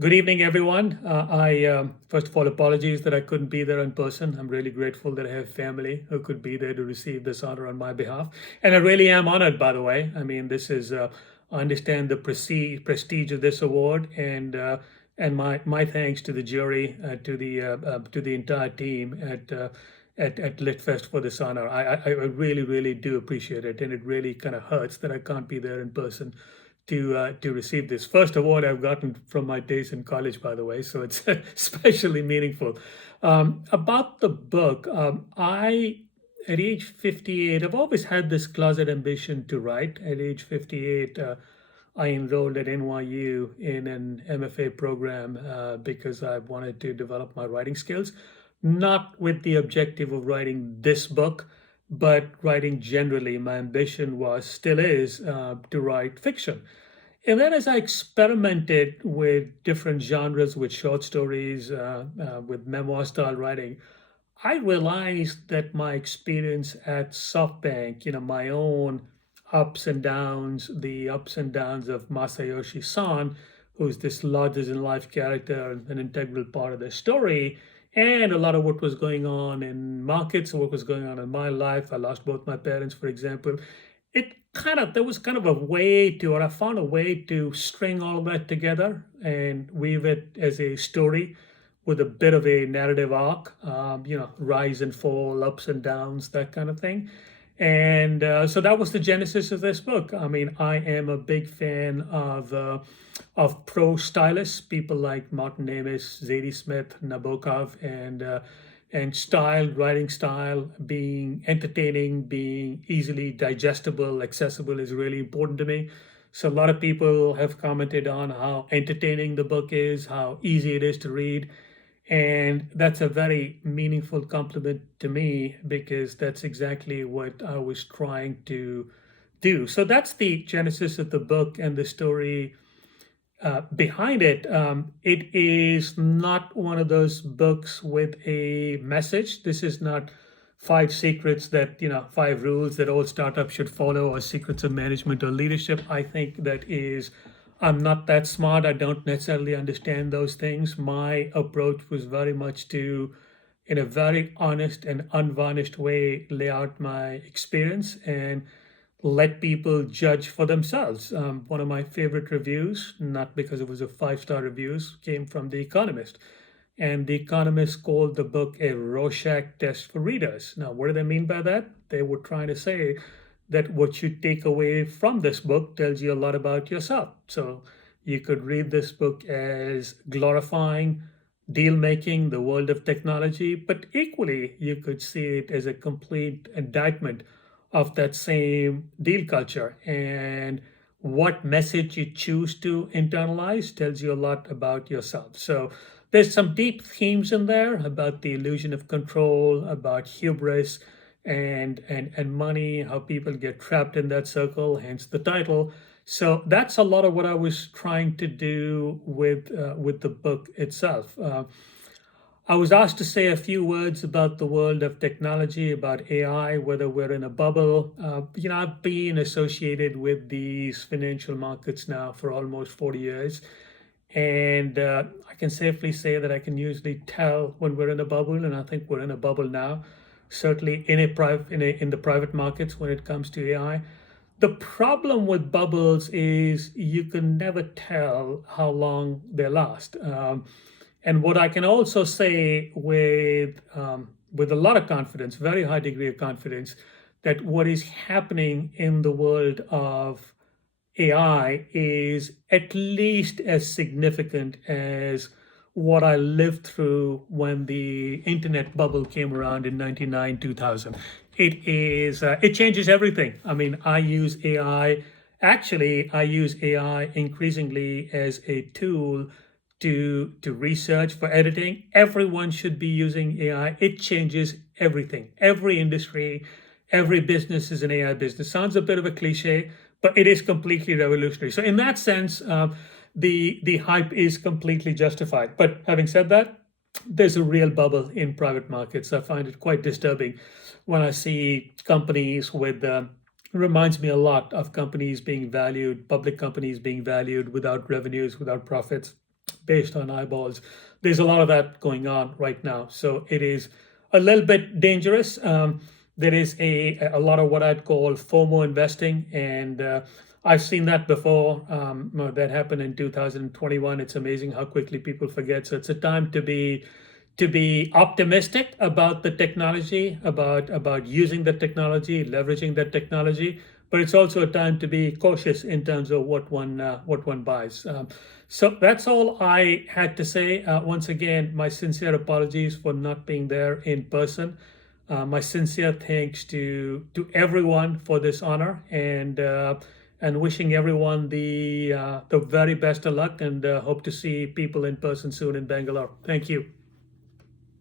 Good evening, everyone. First of all, apologies that I couldn't be there in person. I'm really grateful that I have family who could be there to receive this honor on my behalf. And I really am honored, by the way. I mean, I understand the prestige of this award, and my thanks to the jury, to the entire team at LitFest for this honor. I really, really do appreciate it, and it really kind of hurts that I can't be there in person to receive this first award I've gotten from my days in college, by the way. So it's especially meaningful. About the book, I at age 58, I've always had this closet ambition to write. At age 58, I enrolled at NYU in an MFA program because I wanted to develop my writing skills, not with the objective of writing this book, but writing generally. My ambition was, still is, to write fiction. And then as I experimented with different genres, with short stories, with memoir style writing, I realized that my experience at SoftBank, my own ups and downs, the ups and downs of Masayoshi Son, who's this larger than life character, an integral part of the story, and a lot of what was going on in markets, what was going on in my life. I lost both my parents, for example. There was kind of a way to, or I found a way to string all of that together and weave it as a story with a bit of a narrative arc, rise and fall, ups and downs, that kind of thing. And so that was the genesis of this book. I mean, I am a big fan of prose stylists, people like Martin Amis, Zadie Smith, Nabokov, and writing style, being entertaining, being easily digestible, accessible is really important to me. So a lot of people have commented on how entertaining the book is, how easy it is to read. And that's a very meaningful compliment to me because that's exactly what I was trying to do. So that's the genesis of the book and the story behind it. It is not one of those books with a message. This is not five secrets that, five rules that all startups should follow, or secrets of management or leadership. I think I'm not that smart. I don't necessarily understand those things. My approach was very much to, in a very honest and unvarnished way, lay out my experience and let people judge for themselves. One of my favorite reviews, not because it was a five-star reviews, came from The Economist. And The Economist called the book a Rorschach test for readers. Now, what do they mean by that? They were trying to say that what you take away from this book tells you a lot about yourself. So you could read this book as glorifying deal making, the world of technology, but equally, you could see it as a complete indictment of that same deal culture. And what message you choose to internalize tells you a lot about yourself. So there's some deep themes in there about the illusion of control, about hubris and money, how people get trapped in that circle, hence the title. So that's a lot of what I was trying to do with the book itself. I was asked to say a few words about the world of technology, about AI, whether we're in a bubble. I've been associated with these financial markets now for almost 40 years. And I can safely say that I can usually tell when we're in a bubble, and I think we're in a bubble now, certainly in the private markets when it comes to AI. The problem with bubbles is you can never tell how long they last. And what I can also say with a lot of confidence, very high degree of confidence, that what is happening in the world of AI is at least as significant as what I lived through when the internet bubble came around in 99, 2000. It changes everything. I mean, I use AI. Actually, I use AI increasingly as a tool to research for editing. Everyone should be using AI. It changes everything. Every industry, every business is an AI business. Sounds a bit of a cliche, but it is completely revolutionary. So in that sense, the hype is completely justified. But having said that, there's a real bubble in private markets. I find it quite disturbing when I see companies with reminds me a lot of companies being valued, public companies being valued without revenues, without profits, based on eyeballs. There's a lot of that going on right now. So it is a little bit dangerous. There is a lot of what I'd call FOMO investing, and I've seen that before. That happened in 2021. It's amazing how quickly people forget. So it's a time to be optimistic about the technology, about using the technology, leveraging that technology. But it's also a time to be cautious in terms of what one buys. So that's all I had to say. Once again, my sincere apologies for not being there in person. My sincere thanks to everyone for this honor, and wishing everyone the very best of luck, and hope to see people in person soon in Bangalore. Thank you.